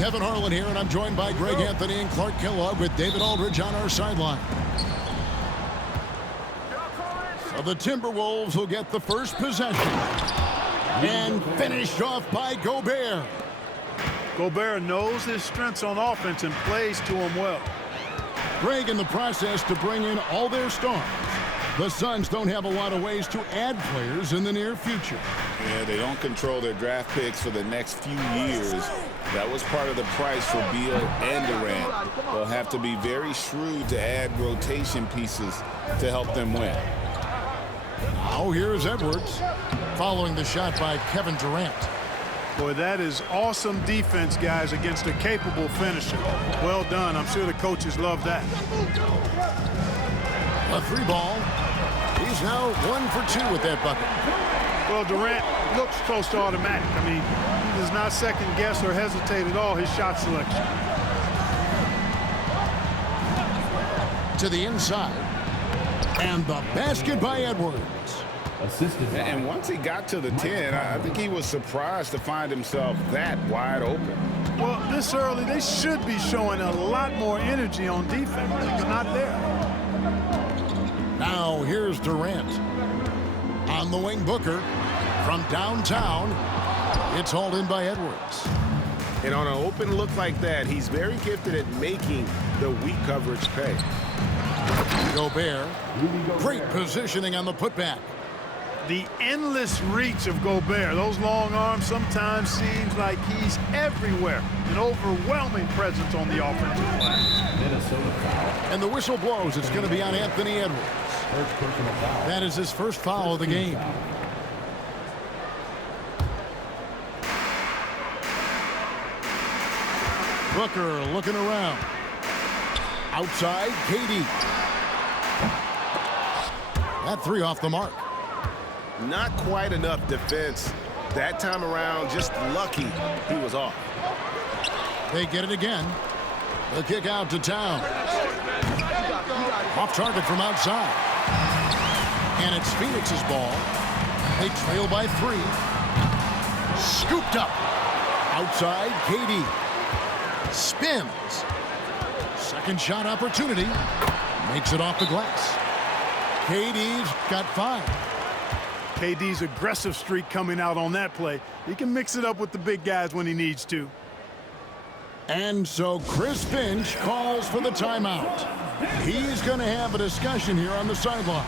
Kevin Harlan here, and I'm joined by Greg Anthony and Clark Kellogg with David Aldridge on our sideline. So the Timberwolves will get the first possession. And finished off by Gobert. Gobert knows his strengths on offense and plays to them well. Greg, in the process to bring in all their stars, the Suns don't have a lot of ways to add players in the near future. Yeah, they don't control their draft picks for the next few years. That was part of the price for Beal and Durant. They'll have to be very shrewd to add rotation pieces to help them win. Now here's Edwards, following the shot by Kevin Durant. Boy, that is awesome defense, guys, against a capable finisher. Well done. I'm sure the coaches love that. A three ball. He's now 1 for 2 with that bucket. Well, Durant looks close to automatic. I mean, he does not second guess or hesitate at all his shot selection. To the inside. And the basket by Edwards. And once he got to the 10, I think he was surprised to find himself that wide open. Well, this early, they should be showing a lot more energy on defense. It's not there. Now here's Durant. On the wing, Booker. From downtown, it's hauled in by Edwards. And on an open look like that, he's very gifted at making the weak coverage pay. Gobert. Great positioning on the putback. The endless reach of Gobert. Those long arms sometimes seems like he's everywhere. An overwhelming presence on the offensive glass. And the whistle blows. It's going to be on Anthony Edwards. That is his first foul of the game. Booker looking around. Outside, KD. That three off the mark. Not quite enough defense. That time around, just lucky he was off. They get it again. The kick out to Towns. Off target from outside. And it's Phoenix's ball. They trail by 3. Scooped up. Outside, KD. Spins. Second shot opportunity. Makes it off the glass. KD's got 5. KD's aggressive streak coming out on that play. He can mix it up with the big guys when he needs to. And so Chris Finch calls for the timeout. He's going to have a discussion here on the sideline.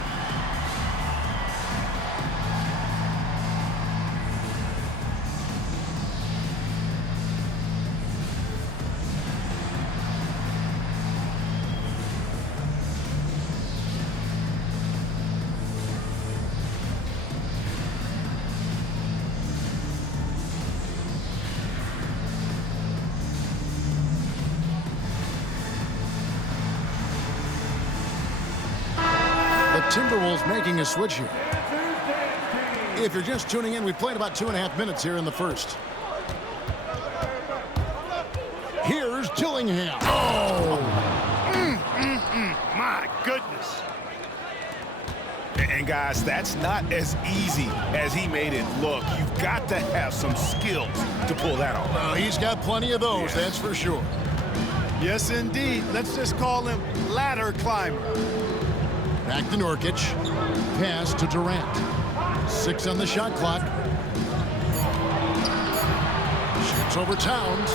Timberwolves making a switch here. If you're just tuning in, we've played about 2.5 minutes here in the first. Here's Dillingham. Oh! My goodness. And guys, that's not as easy as he made it look. You've got to have some skills to pull that off. Well, he's got plenty of those, that's for sure. Yes, indeed. Let's just call him ladder climber. Back to Nurkic. Pass to Durant. 6 on the shot clock. Shoots over Towns.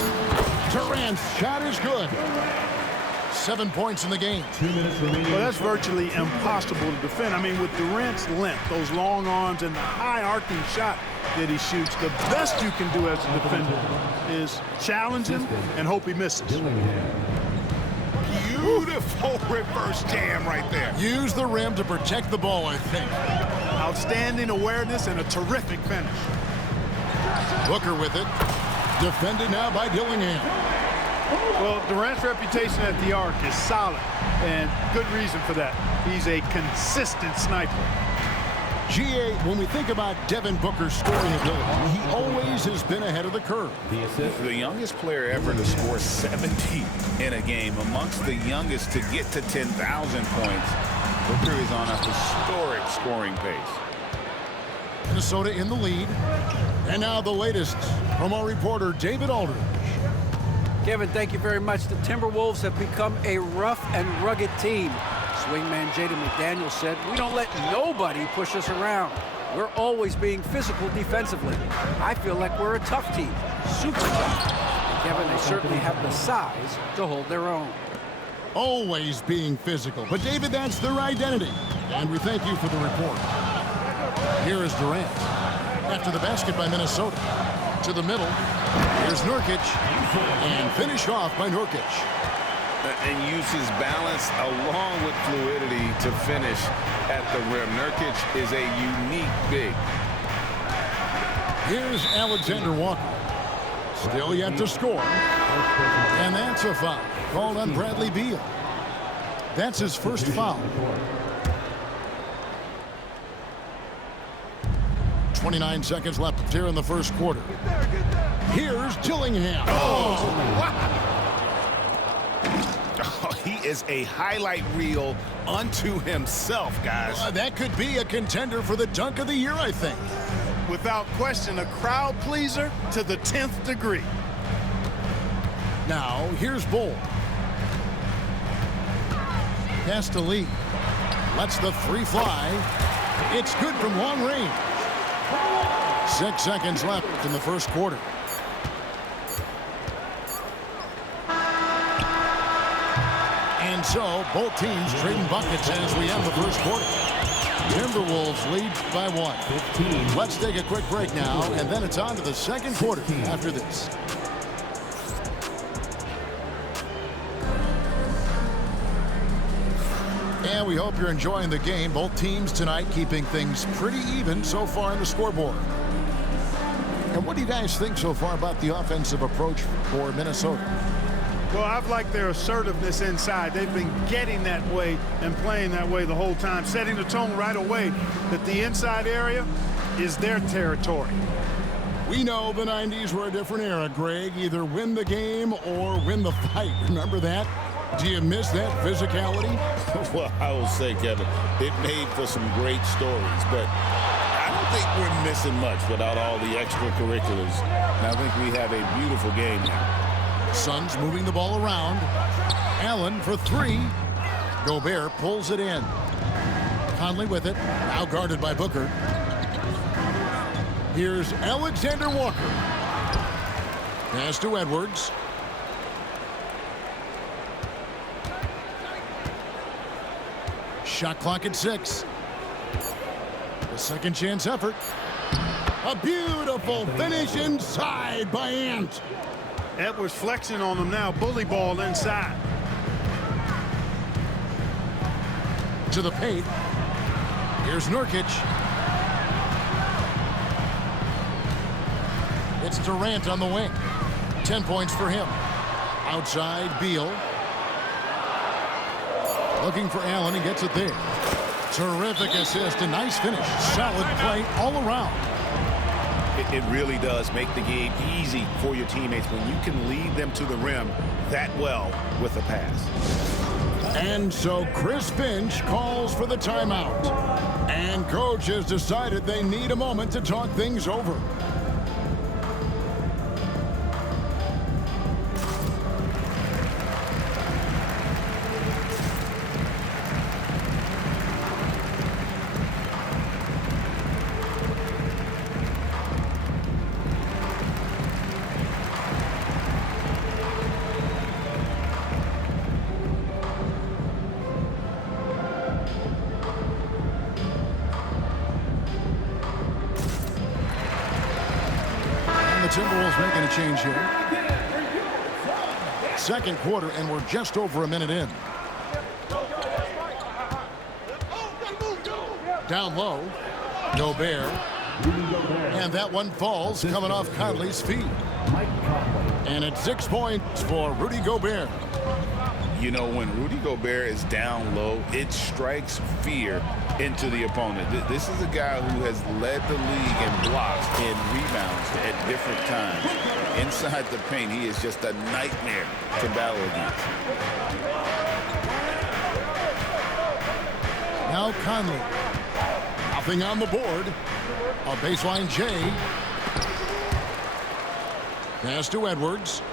Durant's shot is good. 7 points in the game. 2 minutes remaining. Well, that's virtually impossible to defend. I mean, with Durant's length, those long arms, and the high arcing shot that he shoots, the best you can do as a defender is challenge him and hope he misses. Beautiful reverse jam right there. Use the rim to protect the ball, I think. Outstanding awareness and a terrific finish. Booker with it. Defended now by Dillingham. Well, Durant's reputation at the arc is solid, and good reason for that. He's a consistent sniper. GA, when we think about Devin Booker's scoring ability, he always has been ahead of the curve. The youngest player ever to score 70 in a game, amongst the youngest to get to 10,000 points. Booker is on a historic scoring pace. Minnesota in the lead. And now the latest from our reporter, David Aldridge. Kevin, thank you very much. The Timberwolves have become a rough and rugged team. Swingman Jaden McDaniels said, "We don't let nobody push us around. We're always being physical defensively. I feel like we're a tough team, super tough." And Kevin, they certainly have the size to hold their own. Always being physical. But, David, that's their identity. And we thank you for the report. Here is Durant. After the basket by Minnesota. To the middle. Here's Nurkic. And finished off by Nurkic. And uses balance along with fluidity to finish at the rim. Nurkic is a unique big. Here's Alexander Walker. Still yet to score. And that's a foul called on Bradley Beal. That's his first foul. 29 seconds left here in the first quarter. Here's Dillingham. He is a highlight reel unto himself, guys. That could be a contender for the dunk of the year, I think. Without question, a crowd pleaser to the 10th degree. Now, here's Bull. Pass to Lee. Lets the three fly. It's good from long range. 6 seconds left in the first quarter. And so, both teams trading buckets as we end the first quarter. Timberwolves lead by 1. 15. Let's take a quick break now, and then it's on to the second quarter after this. And we hope you're enjoying the game. Both teams tonight keeping things pretty even so far on the scoreboard. And what do you guys think so far about the offensive approach for Minnesota? Well, I've liked their assertiveness inside. They've been getting that way and playing that way the whole time, setting the tone right away that the inside area is their territory. We know the 90s were a different era, Greg. Either win the game or win the fight. Remember that? Do you miss that physicality? Well, I will say, Kevin, it made for some great stories, but I don't think we're missing much without all the extracurriculars. And I think we have a beautiful game now. Suns moving the ball around. Allen for three. Gobert pulls it in. Conley with it. Now guarded by Booker. Here's Alexander Walker. Pass to Edwards. Shot clock at 6. A second chance effort. A beautiful finish inside by Ant. Edwards flexing on them now. Bully ball inside. To the paint. Here's Nurkic. It's Durant on the wing. 10 points for him. Outside, Beal. Looking for Allen. He gets it there. Terrific assist. A nice finish. Solid play all around. It really does make the game easy for your teammates when you can lead them to the rim that well with a pass. And so Chris Finch calls for the timeout. And coach has decided they need a moment to talk things over. Timberwolves making a change here. Second quarter, and we're just over a minute in. Down low, Gobert. And that one falls, coming off Conley's feet. And it's 6 points for Rudy Gobert. You know, when Rudy Gobert is down low, it strikes fear into the opponent. This is a guy who has led the league in blocks and rebounds at different times. Inside the paint, he is just a nightmare to battle against. Now Conley. Nothing on the board. A baseline J. Pass to Edwards.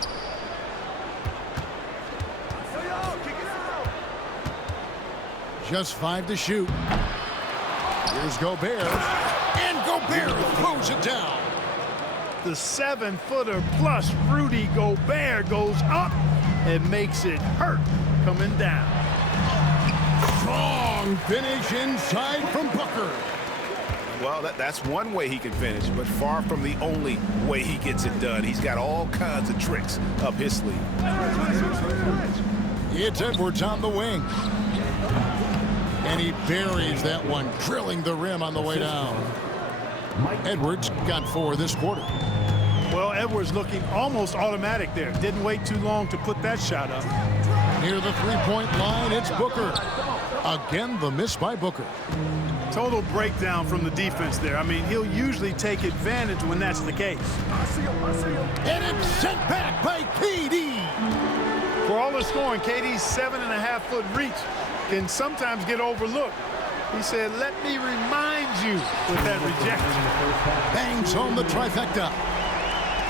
Just 5 to shoot. Here's Gobert. And Gobert throws it down. The 7-footer plus Rudy Gobert goes up and makes it hurt coming down. Strong finish inside from Booker. Well, that's one way he can finish, but far from the only way he gets it done. He's got all kinds of tricks up his sleeve. It's Edwards on the wing. And he buries that one, drilling the rim on the way down. Edwards got 4 this quarter. Well, Edwards looking almost automatic there. Didn't wait too long to put that shot up. Near the three-point line, it's Booker. Again, the miss by Booker. Total breakdown from the defense there. I mean, he'll usually take advantage when that's the case. And it's sent back by KD. For all the scoring, KD's 7.5-foot reach can sometimes get overlooked. He said, let me remind you with that rejection. Bangs home the trifecta.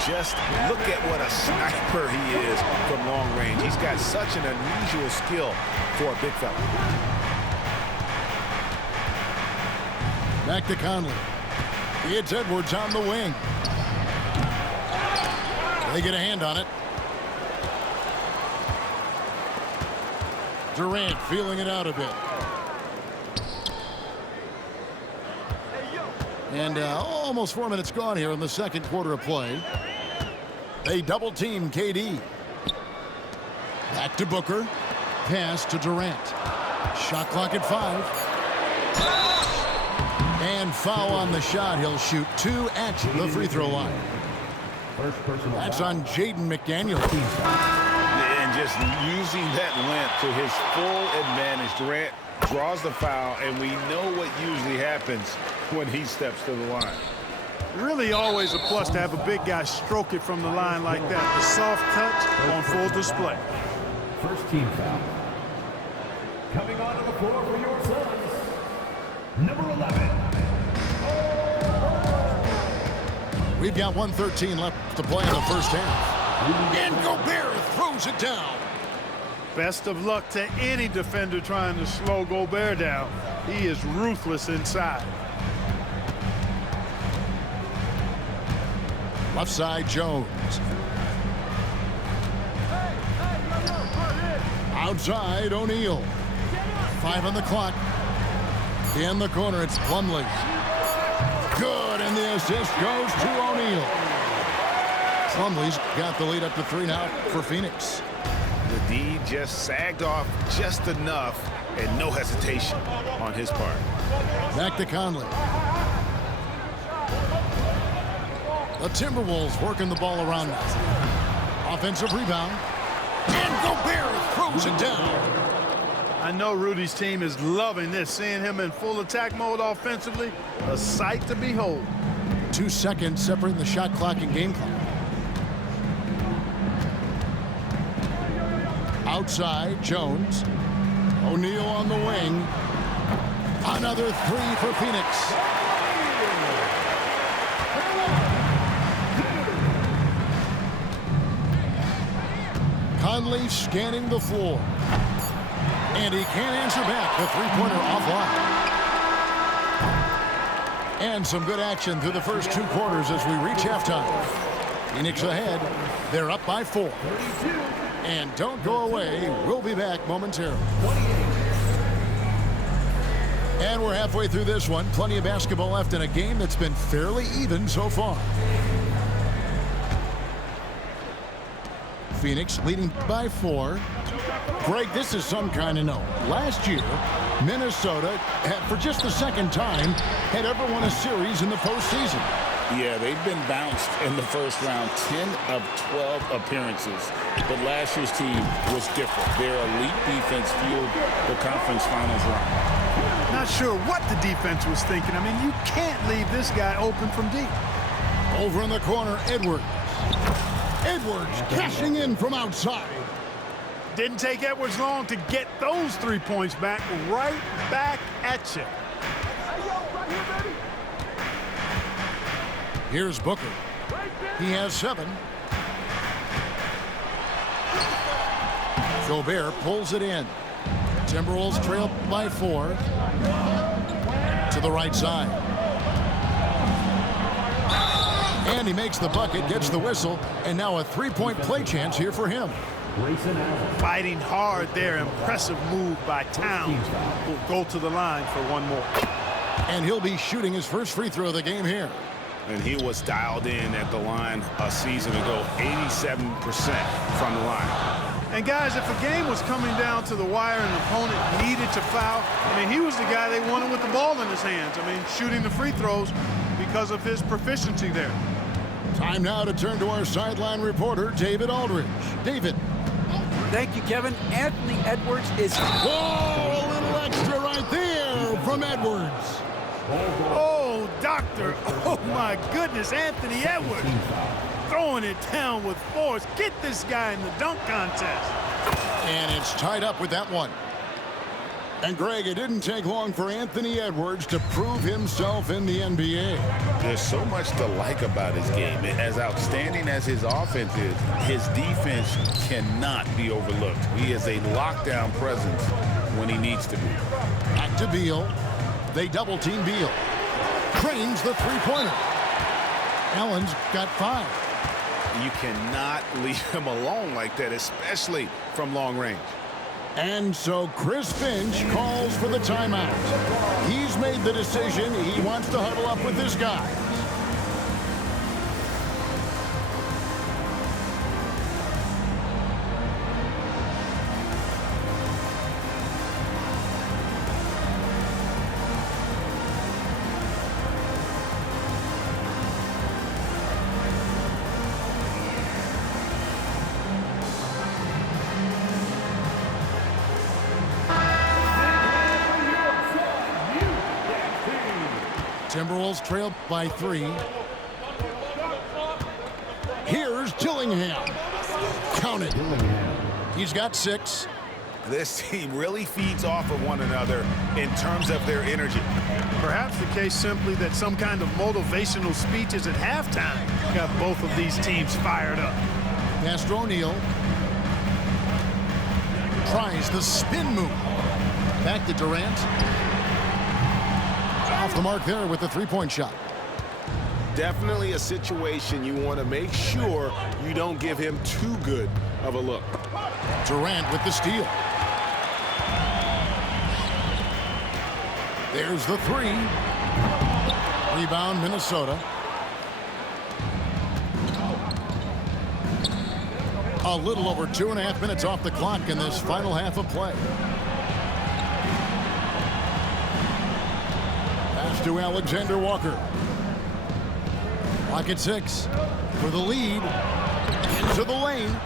Just look at what a sniper he is from long range. He's got such an unusual skill for a big fella. Back to Conley. It's Edwards on the wing. They get a hand on it. Durant feeling it out a bit. And almost 4 minutes gone here in the second quarter of play. They double team KD. Back to Booker. Pass to Durant. Shot clock at 5. And foul on the shot. He'll shoot 2 at the free throw line. That's on Jaden McDaniel. And just using that length to his full advantage. Durant draws the foul, and we know what usually happens when he steps to the line. Really always a plus to have a big guy stroke it from the line like that. The soft touch on full display. First team foul. Coming onto the floor for your Suns, number 11. We've got 1:13 left to play in the first half. And Gobert throws it down. Best of luck to any defender trying to slow Gobert down. He is ruthless inside. Left side, Jones. Outside, O'Neal. 5 on the clock. In the corner, it's Plumlee. Good, and the assist goes to O'Neal. Plumlee's got the lead up to 3 now for Phoenix. The D just sagged off just enough, and no hesitation on his part. Back to Conley. The Timberwolves working the ball around now. Offensive rebound. And Gobert throws it down. I know Rudy's team is loving this, seeing him in full attack mode offensively. A sight to behold. 2 seconds separating the shot clock and game clock. Outside, Jones. O'Neal on the wing. Another 3 for Phoenix. Conley scanning the floor. And he can't answer back. The three-pointer offline. And some good action through the first 2 quarters as we reach halftime. Phoenix ahead. They're up by 4. And don't go away. We'll be back momentarily. And we're halfway through this one. Plenty of basketball left in a game that's been fairly even so far. Phoenix leading by 4. Greg, this is some kind of note. Last year, Minnesota had, for just the second time, had ever won a series in the postseason. Yeah, they've been bounced in the first round, 10 of 12 appearances. But last year's team was different. Their elite defense fueled the conference finals run. Not sure what the defense was thinking. I mean, you can't leave this guy open from deep. Over in the corner, Edwards. Edwards cashing in from outside. Didn't take Edwards long to get those 3 points back. Right back at you. Here's Booker. He has 7. Gobert pulls it in. Timberwolves trail by 4. To the right side. And he makes the bucket, gets the whistle, and now a three-point play chance here for him. Fighting hard there. Impressive move by Towns. Will go to the line for one more. And he'll be shooting his first free throw of the game here. And he was dialed in at the line a season ago, 87% from the line. And guys, if a game was coming down to the wire and an opponent needed to foul, I mean, he was the guy they wanted with the ball in his hands. I mean, shooting the free throws because of his proficiency there. Time now to turn to our sideline reporter, David Aldridge. David. Thank you, Kevin. Anthony Edwards is... Whoa, a little extra right there from Edwards. Oh, doctor. Oh, my goodness, Anthony Edwards. Throwing it down with force. Get this guy in the dunk contest. And it's tied up with that one. And, Greg, it didn't take long for Anthony Edwards to prove himself in the NBA. There's so much to like about his game. As outstanding as his offense is, his defense cannot be overlooked. He is a lockdown presence when he needs to be. Back to Beal. They double-team Beal. Cranes the three-pointer. Allen's got 5. You cannot leave him alone like that, especially from long range. And so Chris Finch calls for the timeout. He's made the decision. He wants to huddle up with this guy. Timberwolves trail by 3. Here's Dillingham. Count it. He's got 6. This team really feeds off of one another in terms of their energy. Perhaps the case simply that some kind of motivational speeches at halftime got both of these teams fired up. Pass to O'Neal. Tries the spin move. Back to Durant. Off the mark there with the three-point shot. Definitely a situation you want to make sure you don't give him too good of a look. Durant with the steal. There's the 3. Rebound, Minnesota. A little over 2.5 minutes off the clock in this final half of play. To Alexander Walker. Clock at 6 for the lead. Into the lane.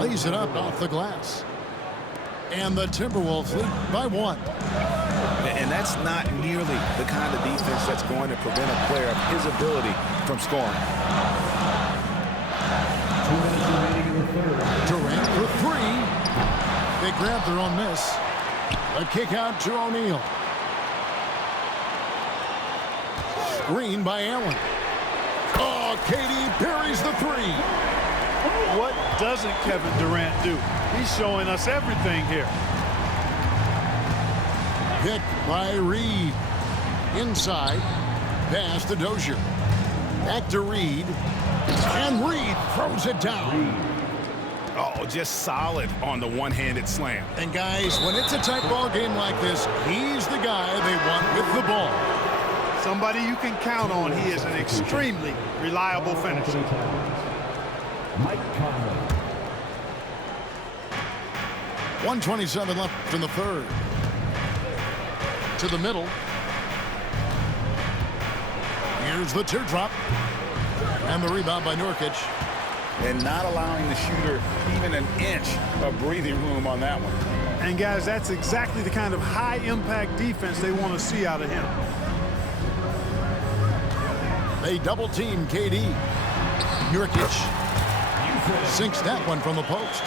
Lays it up off the glass. And the Timberwolves lead by 1. And that's not nearly the kind of defense that's going to prevent a player of his ability from scoring. Durant for 3. They grab their own miss. A kick out to O'Neal. Screen by Allen. Oh, KD parries the 3. What doesn't Kevin Durant do? He's showing us everything here. Pick by Reed. Inside. Pass to Dozier. Back to Reed. And Reed throws it down. Oh, just solid on the one-handed slam. And guys, when it's a tight ball game like this, he's the guy they want with the ball. Somebody you can count on. He is an extremely reliable finisher. Mike Conley. 1:27 left in the third. To the middle. Here's the teardrop. And the rebound by Nurkic. And not allowing the shooter even an inch of breathing room on that one. And guys, that's exactly the kind of high-impact defense they want to see out of him. They double-team KD. Nurkic sinks that one from the post.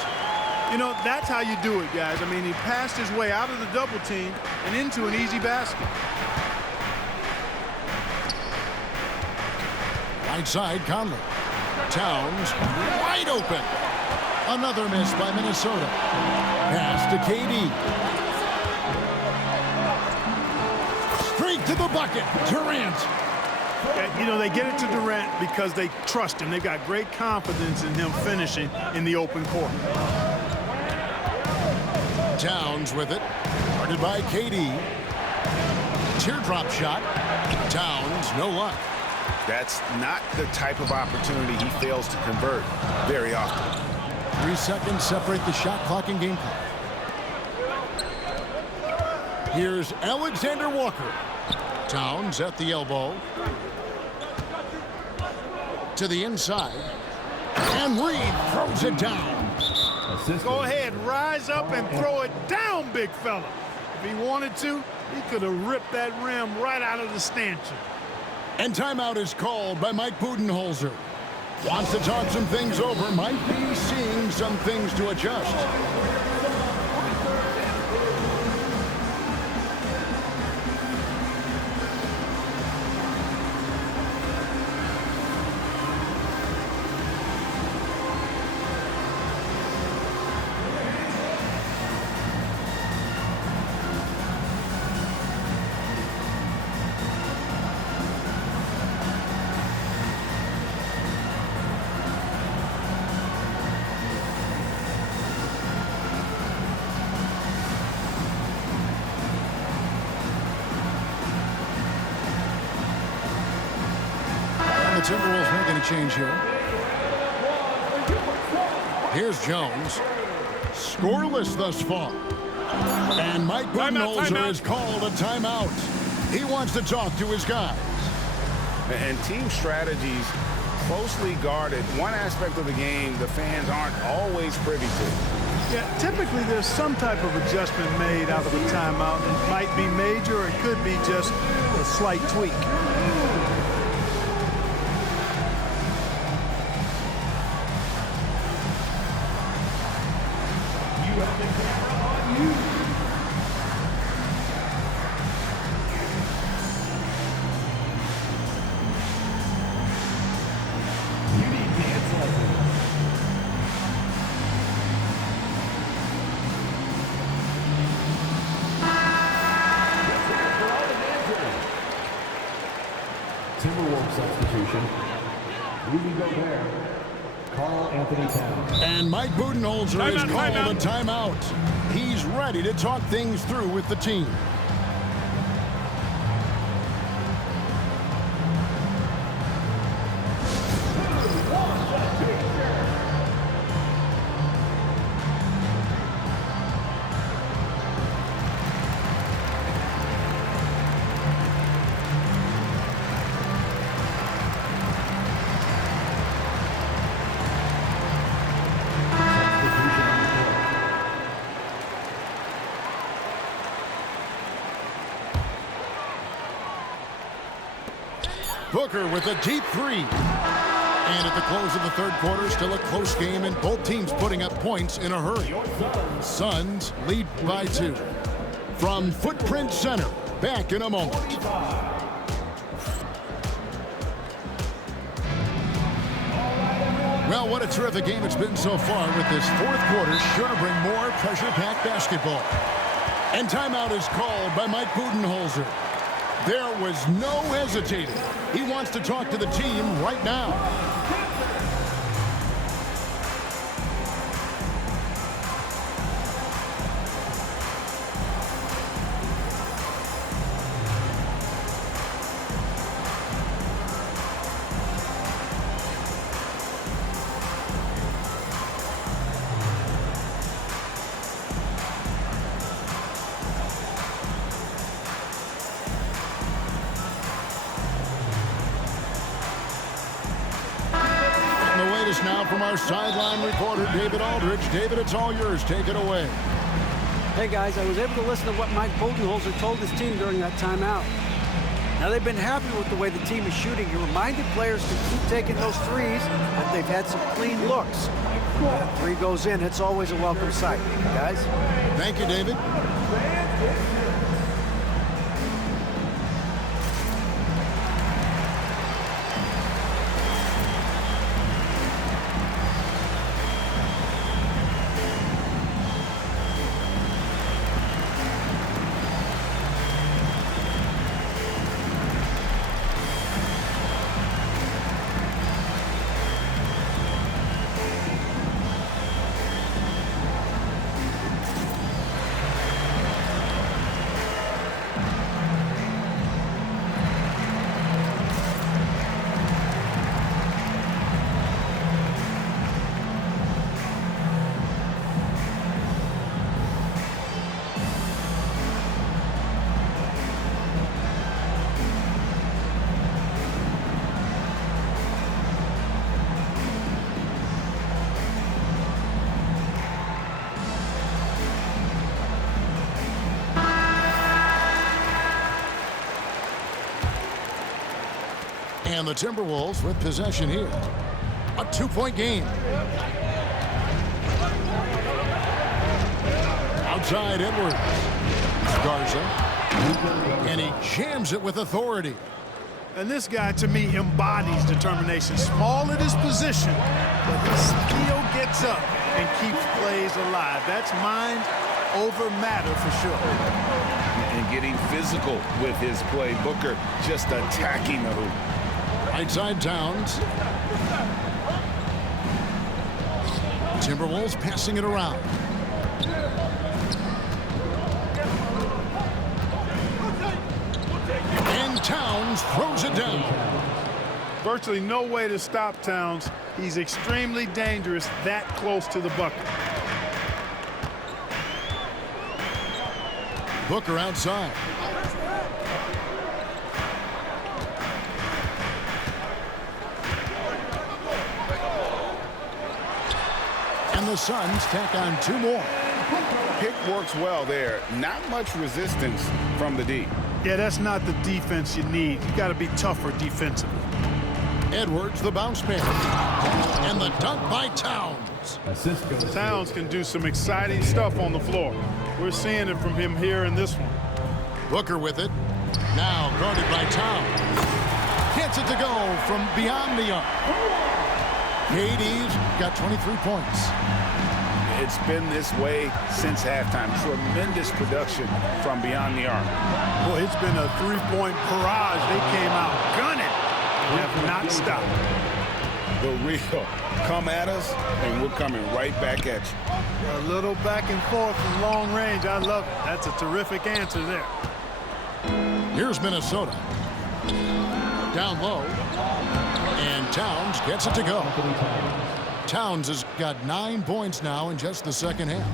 You know, that's how you do it, guys. I mean, he passed his way out of the double team and into an easy basket. Right side, Conley. Towns wide open. Another miss by Minnesota. Pass to KD. to the bucket. Durant. You know, they get it to Durant because they trust him. They've got great confidence in him finishing in the open court. Towns with it. Guarded by KD. Teardrop shot. Towns, no luck. That's not the type of opportunity he fails to convert very often. 3 seconds separate the shot clock and game clock. Here's Alexander Walker. Towns at the elbow. To the inside. And Reed throws it down. Go ahead, rise up and throw it down, big fella. If he wanted to, he could have ripped that rim right out of the stanchion. And timeout is called by Mike Budenholzer. Wants to talk some things over. Might be seeing some things to adjust. The Timberwolves making a change here. Here's Jones. Scoreless thus far. And Mike Budenholzer has called a timeout. He wants to talk to his guys. And team strategies closely guarded. One aspect of the game the fans aren't always privy to. Yeah, typically there's some type of adjustment made out of a timeout. It might be major or it could be just a slight tweak. Timberwolves substitution. Rudy Gobert. Carl Anthony Towns. And Mike Budenholzer has called a timeout. He's ready to talk things through with the team. Booker with a deep three. And at the close of the third quarter, still a close game, and both teams putting up points in a hurry. Suns lead by 2. From Footprint Center, back in a moment. Well, what a terrific game it's been so far, with this fourth quarter sure to bring more pressure-packed basketball. And timeout is called by Mike Budenholzer. There was no hesitating. He wants to talk to the team right now. Now from our sideline reporter, David Aldridge. David, it's all yours. Take it away. Hey, guys, I was able to listen to what Mike Budenholzer told his team during that timeout. Now, they've been happy with the way the team is shooting. He reminded players to keep taking those threes, but they've had some clean looks. When a three goes in, it's always a welcome sight. Guys? Thank you, David. And the Timberwolves with possession here. A 2-point game. Outside Edwards. Garza. And he jams it with authority. And this guy, to me, embodies determination. Small at his position, but he still gets up and keeps plays alive. That's mind over matter for sure. And getting physical with his play. Booker just attacking the hoop. Right side Towns. Timberwolves passing it around. And Towns throws it down. Virtually no way to stop Towns. He's extremely dangerous that close to the bucket. Booker outside. And the Suns tack on 2 more. Pick works well there. Not much resistance from the D. Yeah, that's not the defense you need. You got to be tougher defensively. Edwards, the bounce pass. And the dunk by Towns. Assist goes to Towns can do some exciting stuff on the floor. We're seeing it from him here in this one. Booker with it. Now guarded by Towns. Gets it to go from beyond the arc. KD's got 23 points. It's been this way since halftime. Tremendous production from beyond the arc. Boy, it's been a 3-point barrage. They came out gunning. Have not stopped. The real. Come at us, and we're coming right back at you. A little back and forth from long range. I love it. That's a terrific answer there. Here's Minnesota. Down low. And Towns gets it to go. Towns has got 9 points now in just the second half.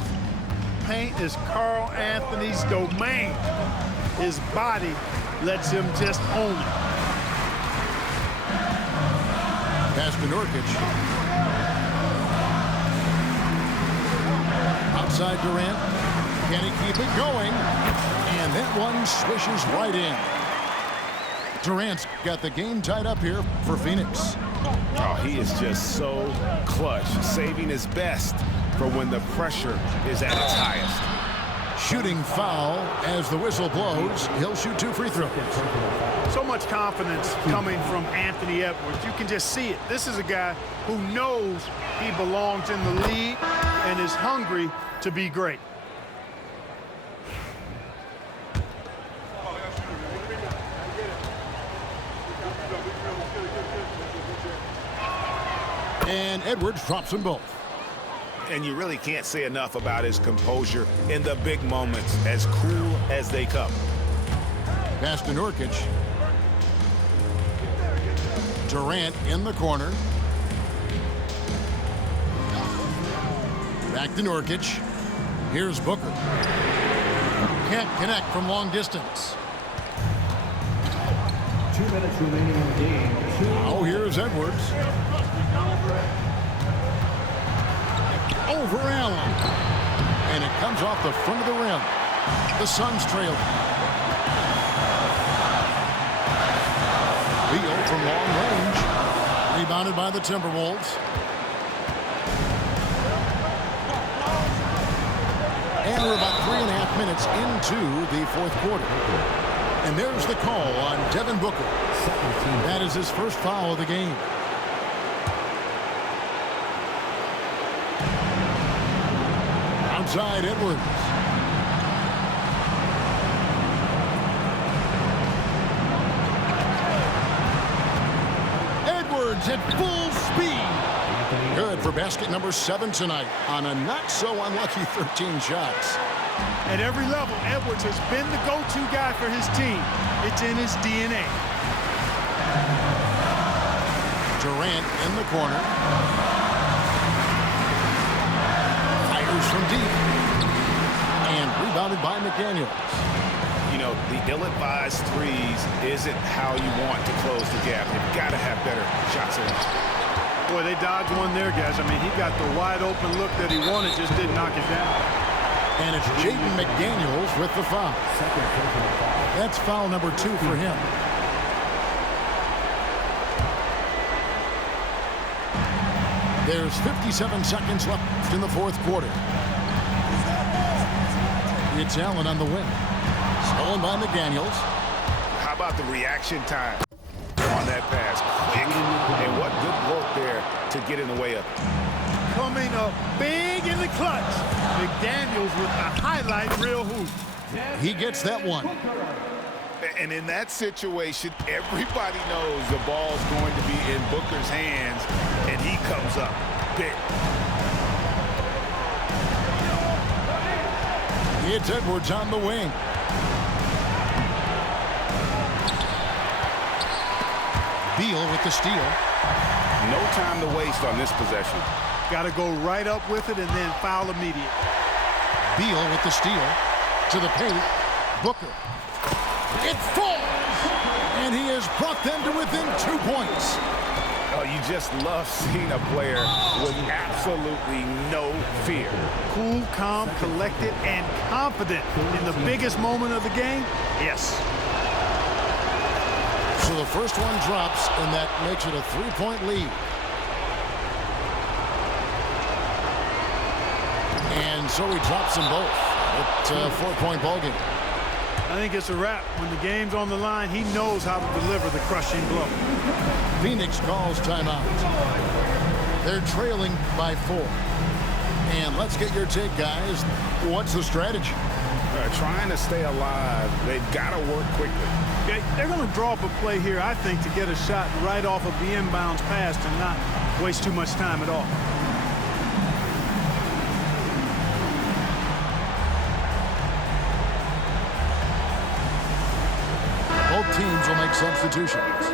Paint is Carl Anthony's domain. His body lets him just own it. Pass to Nurkic. Outside Durant. Can he keep it going? And that one swishes right in. Durant's got the game tied up here for Phoenix. Oh, he is just so clutch, saving his best for when the pressure is at its highest. Shooting foul as the whistle blows. He'll shoot 2 free throws. So much confidence coming from Anthony Edwards. You can just see it. This is a guy who knows he belongs in the league and is hungry to be great. And Edwards drops them both. And you really can't say enough about his composure in the big moments, as cool as they come. Pass to Nurkic. Durant in the corner. Back to Nurkic. Here's Booker. Can't connect from long distance. 2 minutes remaining in the game. Oh, here's Edwards. Over Allen. And it comes off the front of the rim. The Suns trail. Beal from long range. Rebounded by the Timberwolves. And we're about 3.5 minutes into the fourth quarter. And there's the call on Devin Booker. That is his first foul of the game. Outside Edwards. Edwards at full speed. Good for basket number 7 tonight on a not so unlucky 13 shots. At every level, Edwards has been the go-to guy for his team. It's in his DNA. Durant in the corner. Fires from deep. And rebounded by McDaniels. You know, the ill-advised threes isn't how you want to close the gap. You've got to have better shots in. Boy, they dodged one there, guys. I mean, he got the wide-open look that he wanted, just didn't knock it down. And it's Jaden McDaniels with the foul. That's foul number 2 for him. There's 57 seconds left in the fourth quarter. It's Allen on the wing. Stolen by McDaniels. How about the reaction time on that pass? Quick. And what good work there to get in the way of it. Coming up big in the clutch. McDaniels with a highlight reel hoop. He gets that one. And in that situation, everybody knows the ball's going to be in Booker's hands, and he comes up big. It's Edwards on the wing. Beal with the steal. No time to waste on this possession. Got to go right up with it and then foul immediate. Beal with the steal. To the paint. Booker. It falls! And he has brought them to within 2 points. Oh, you just love seeing a player with absolutely no fear. Cool, calm, collected, and confident in the biggest moment of the game? Yes. So the first one drops, and that makes it a 3-point lead. And so he drops them both. It's a 4-point ballgame. I think it's a wrap. When the game's on the line, he knows how to deliver the crushing blow. Phoenix calls timeout. They're trailing by 4. And let's get your take, guys. What's the strategy? Trying to stay alive. They've got to work quickly. Okay, they're going to draw up a play here, I think, to get a shot right off of the inbounds pass and not waste too much time at all. Both teams will make substitutions.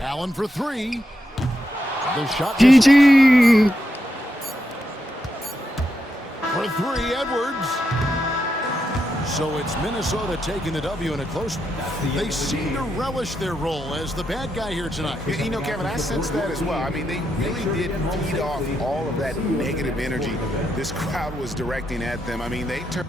Allen for 3. The shot. GG! For 3, Edwards. So it's Minnesota taking the W in a close one. They seem to relish their role as the bad guy here tonight. You know, Kevin, I sense that as well. I mean, they really did feed off all of that negative energy this crowd was directing at them. I mean, they turned